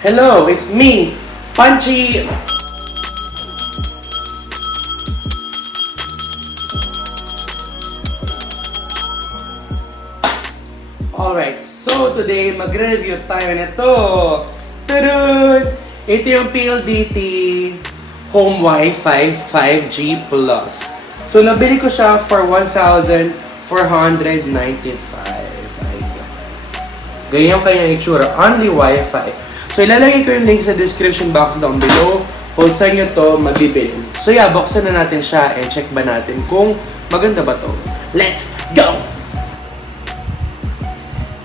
Hello, it's me, Punchy. Alright, so today magre-review tayo nito. Tudun! Ito yung PLDT Home Wi-Fi 5G Plus. So nabili ko siya for 1,495. Ganyan kanyang itsura, only Wi-Fi. So ilalagay ko yung link sa description box down below kung saan nyo to mabibili. So yeah, buksan na natin siya and check ba natin kung maganda ba to. Let's go!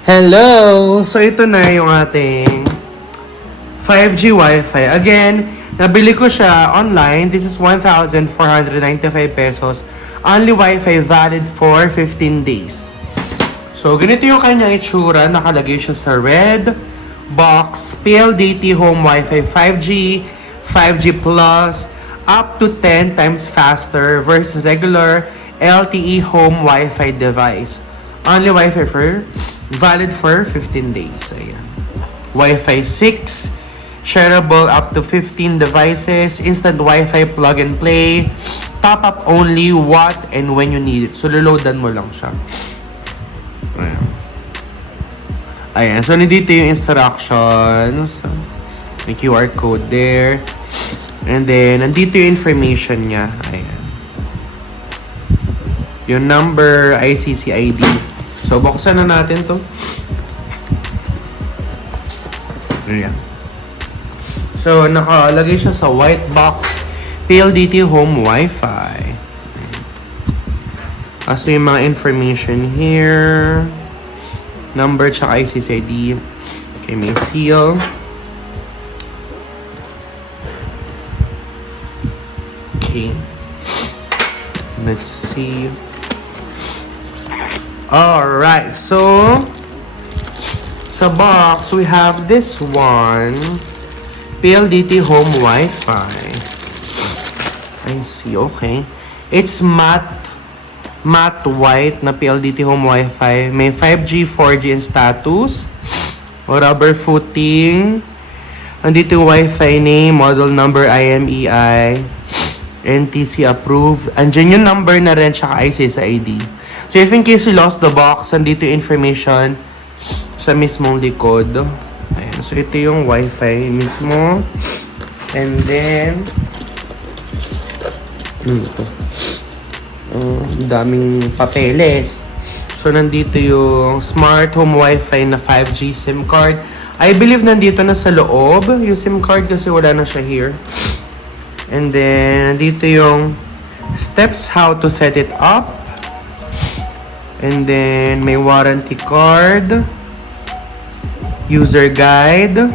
Hello! So ito na yung ating 5G Wi-Fi. Again, nabili ko siya online. This is 1,495 pesos. Only Wi-Fi valid for 15 days. So, ganito yung kanyang itsura. Nakalagay siya sa red box. PLDT Home Wi-Fi 5G, 5G Plus, up to 10 times faster versus regular LTE Home Wi-Fi device. Only Wi-Fi valid for 15 days. Ayan. Wi-Fi 6, shareable up to 15 devices, instant Wi-Fi plug and play, top up only what and when you need it. So, loloadan mo lang siya. Ayan. So, nandito yung instructions. May QR code there. And then, nandito yung information niya. Ayan. Yung number, ICC ID. So, buksan na natin to. Ayan. So, nakalagay siya sa white box. PLDT Home Wi-Fi. So, yung mga information here. Number tsaka ICC ID. Okay, may seal. Okay. Let's see. Alright, so sa box, we have this one. PLDT Home Wi-Fi. I see, okay. It's matte white na PLDT Home Wi-Fi. May 5G, 4G in status. Rubber footing. Nandito yung Wi-Fi name, model number, IMEI, NTC approved. Andyan yung number na rin, tsaka ICC ID. So if in case you lost the box, nandito yung information sa mismong likod. Ayan. So ito yung Wi-Fi mismo. And then, daming papeles. So, nandito yung Smart Home Wi-Fi na 5G SIM card. I believe nandito na sa loob yung SIM card kasi wala na siya here. And then, nandito yung steps how to set it up. And then, may warranty card. User guide.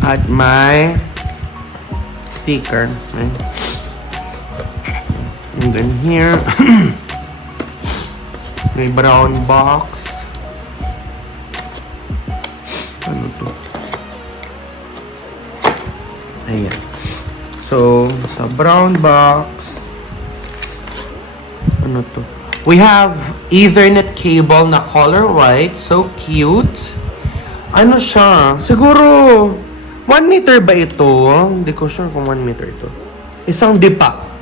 At my sticker. Okay. And then here, may brown box. Ano to? Ayan. So, sa brown box, ano to? We have Ethernet cable na color white. So cute. Ano siya? Siguro, 1 meter ba ito? Hindi ko sure kung 1 meter ito. Isang dipa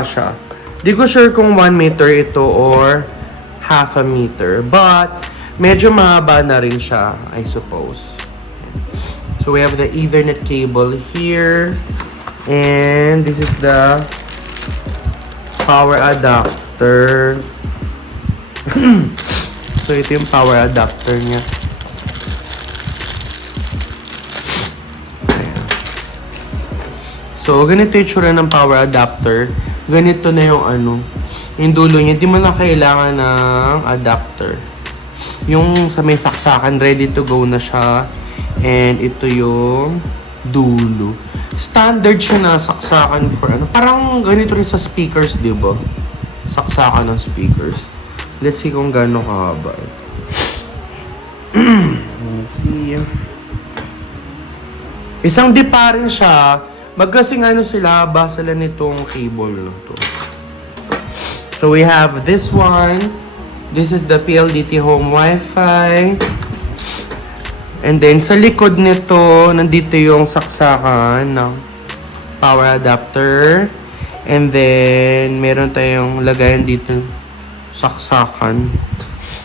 siya. Di ko sure kung 1 meter ito or half a meter. But, medyo mahaba na rin siya, I suppose. So, we have the Ethernet cable here. And this is the power adapter. So, ito yung power adapter niya. So, ganito yung tsura ng power adapter. Ganito na yung yung dulo niya. Hindi mo na kailangan ng adapter. Yung sa may saksakan, ready to go na siya. And ito yung dulo. Standard siya na saksakan for Parang ganito rin sa speakers, di ba? Saksakan ng speakers. Let's see kung gaano kahaba. Let's see. Isang dipa rin siya. Magkasing sila, haba sila nitong cable na to. So we have this one. This is the PLDT Home Wi-Fi. And then, sa likod nito, nandito yung saksakan ng power adapter. And then, meron tayong lagayan dito saksakan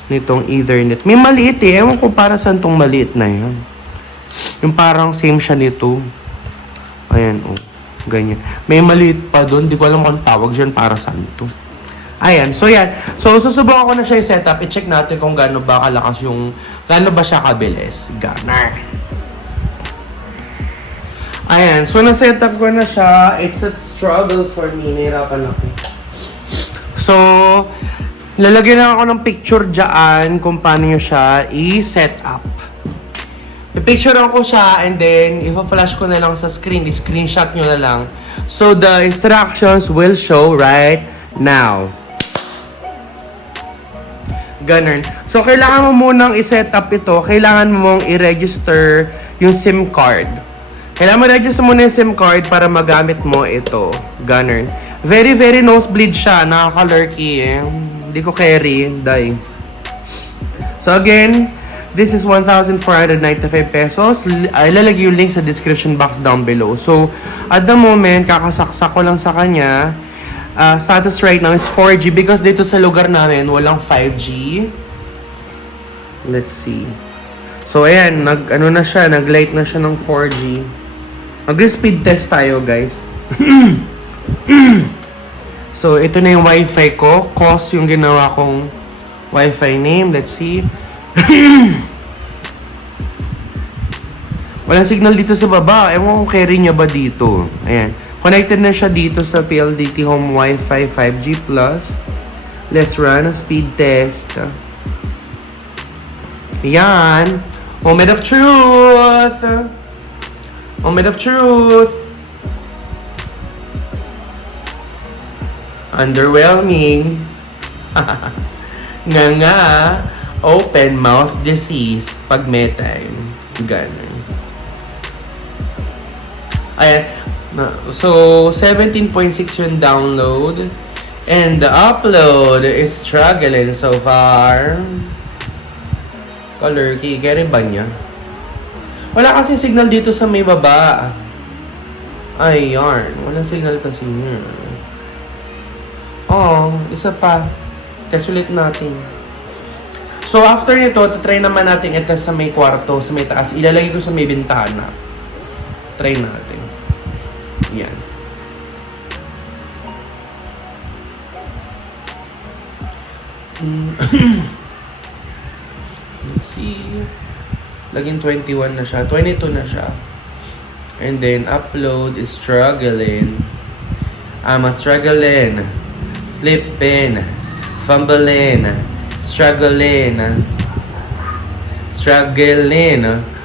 nitong Ethernet. May maliit eh. Ewan ko para saan tong maliit na yun. Yung parang same siya nito. Ayan, oh. Ganyan. May maliit pa doon. Di ko alam kung tawag dyan para saan to. Ayan. So, yan. So, susubukan ko na siya yung setup. I-check natin kung gaano ba kalakas yung... Gaano ba siya kabilis. Ganar. Ayan. So, na-setup ko na siya. It's a struggle for me. Nahirapan ako. So, lalagyan na ako ng picture dyan kung paano nyo siya i-set up. I-picturean ko siya and then i-flash ko na lang sa screen. I-screenshot nyo na lang. So, the instructions will show right now. Ganun. So, kailangan mo munang i-set up ito. Kailangan mo mong i-register yung SIM card. Kailangan mo i-register muna yung SIM card para magamit mo ito. Ganun. Very, very nosebleed siya. Nakaka-lurky eh. Hindi ko carry. Die. So, again, this is 1,495 pesos. Ilalagay yung link sa description box down below. So, at the moment, kakasaksak ko lang sa kanya. Status right now is 4G because dito sa lugar namin, walang 5G. Let's see. So, ayan, nag-light na siya ng 4G. Mag-speed test tayo, guys. So, ito na yung Wi-Fi ko. COS yung ginawa kong Wi-Fi name. Let's see. Walang signal dito sa baba. Ewan kung carry niya ba dito. Ayan. Connected na siya dito sa PLDT Home Wi-Fi 5G+. Let's run a speed test. Ayan. Moment of truth. Moment of truth. Underwhelming. Nga. Open mouth disease pag may time. Ganun. Ayan. So, 17.6 yung download. And the upload is struggling so far. Color-key. Kaya rin ba niya? Wala kasi signal dito sa may baba. Ay, yarn. Walang signal kasi niya. Oh, isa pa. Test ulit natin. So, after nito, try naman natin ito sa may kwarto, sa may taas. Ilalagay ko sa may bintana. Try natin. Yan. Let's see. Laging 21 na siya. 22 na siya. And then, upload is struggling. I'm struggling. Slipping. Fumbling. Struggling.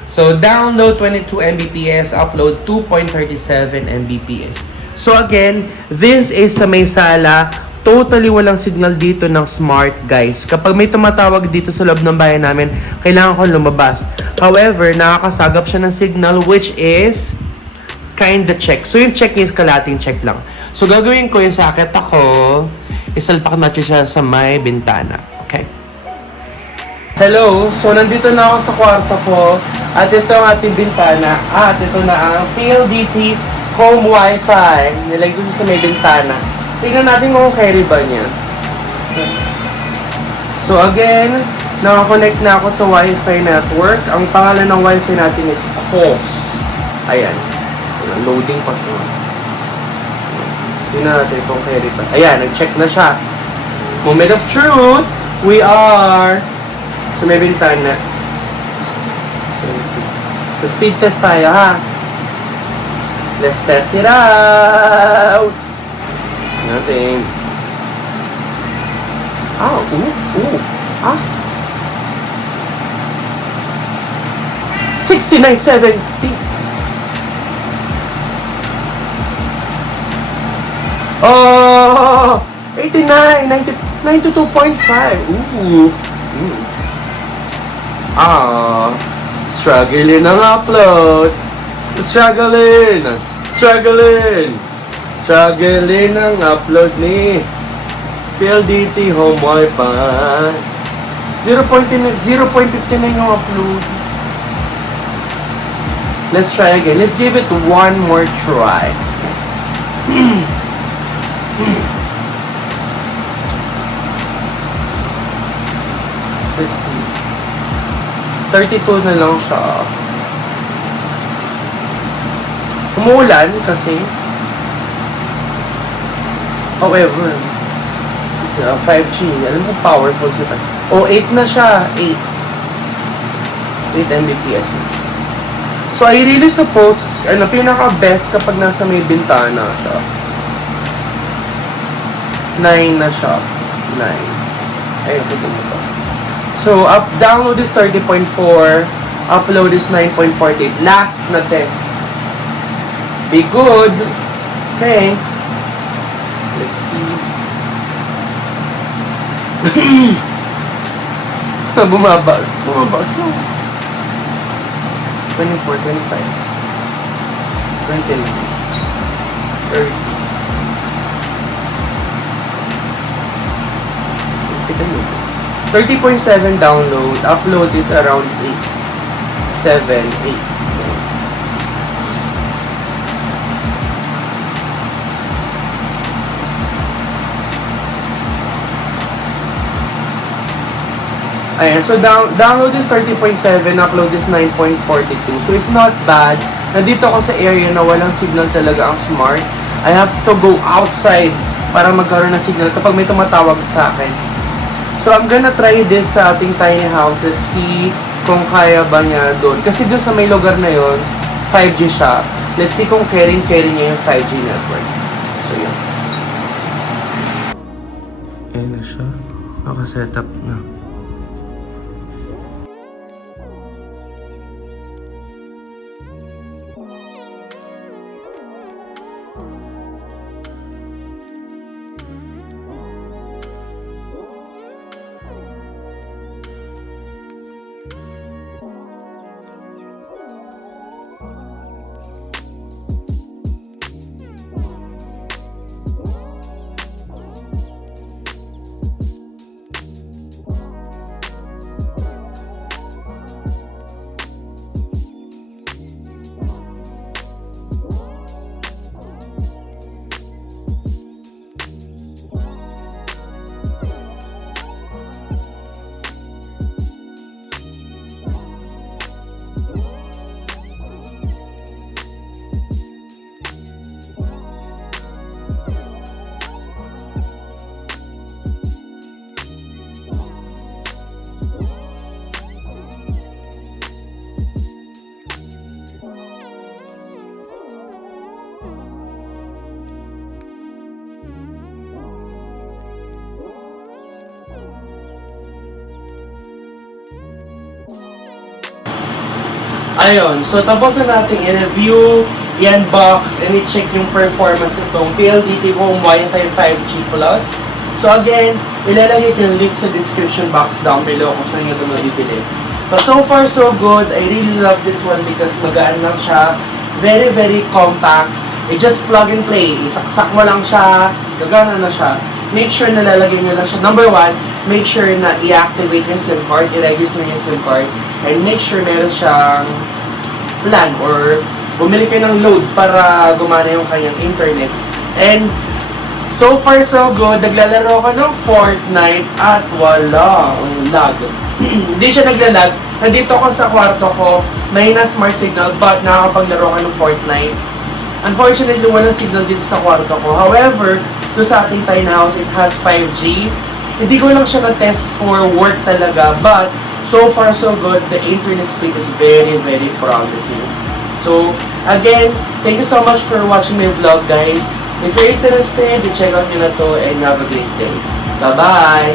So, download 22 Mbps, upload 2.37 Mbps. So, again, this is sa may sala. Totally walang signal dito ng smart, guys. Kapag may tumatawag dito sa loob ng bahay namin, kailangan ko lumabas. However, nakakasagap siya ng signal, which is kinda check. So, yung check is kalating check lang. So, gagawin ko yung sakit ako, isalpak natin siya sa may bintana. Okay? Hello, so nandito na ako sa kwarto ko at ito ang ating bintana at ito na ang PLDT Home Wi-Fi. Nilagay ko sa may bintana. Tingnan natin kung carry ba niya. So again, nakakonect na ako sa Wi-Fi network. Ang pangalan ng Wi-Fi natin is COS. Ayan. Loading pa siya. Tingnan natin kung carry ba. Ayan, nag-check na siya. Moment of truth, we are... So, may bintana. So, speed test tayo, ha? Let's test it out! Nothing. Ah, ah. 69.70. Oh! 89, 92.5. Ooh. Struggling ang upload. Struggling ang upload ni PLDT Home Wi-Fi. 0.59 yung upload. Let's try again. Let's give it one more try. Let's see. 32 na lang siya. Umuulan kasi. However, it's 5G. Alam mo, powerful siya. Oh, 8 na siya. 8 Mbps na siya. So, I really suppose, pinaka-best kapag nasa may bintana siya. 9 na siya. 9. Ayun, ito mo to. So, download is 30.4. Upload is 9.48. Last na test. Be good. Okay. Let's see. Bumaba siya. 24, 25, 29, 30. 30.7 download. Upload is around 8. 7, 8. Ayan, so download is 30.7, upload is 9.42. So it's not bad. Nandito ako sa area na walang signal talaga ang smart. I have to go outside para magkaroon ng signal kapag may tumatawag sa akin. So I'm gonna try this sa ating tiny house. Let's see kung kaya ba niya doon. Kasi doon sa may lugar na yon 5G siya. Let's see kung carry niya yung 5G network. So yun. Ayan na siya. Naka-setup na. Ayun, so tapos na natin i-review, i-unbox, and i-check yung performance nitong PLDT Home Wi-Fi 5G Plus. So again, ilalagay ko yung link sa description box down below kung saan nyo ito mabibili. But so far so good, I really love this one because magaan lang siya, very very compact. You just plug and play, isaksak mo lang siya, gagana na siya. Make sure na lalagay nyo lang siya. Number one, make sure na i-activate yung SIM card, i-register yung SIM card, and make sure meron siyang plan or bumili kayo ng load para gumana yung kanyang internet. And so far so good, naglalaro ko ng Fortnite at wala ang lag. Hindi siya naglalag. Nandito ako sa kwarto ko, may na smart signal but nakakapaglaro ka ng Fortnite. Unfortunately, walang signal dito sa kwarto ko. However, to sa ating tiny house, it has 5G. Hindi ko lang siya na-test for work talaga, but so far so good. The internet speed is very, very promising. So, again, thank you so much for watching my vlog, guys. If you're interested, check out nyo na to and have a great day. Bye-bye!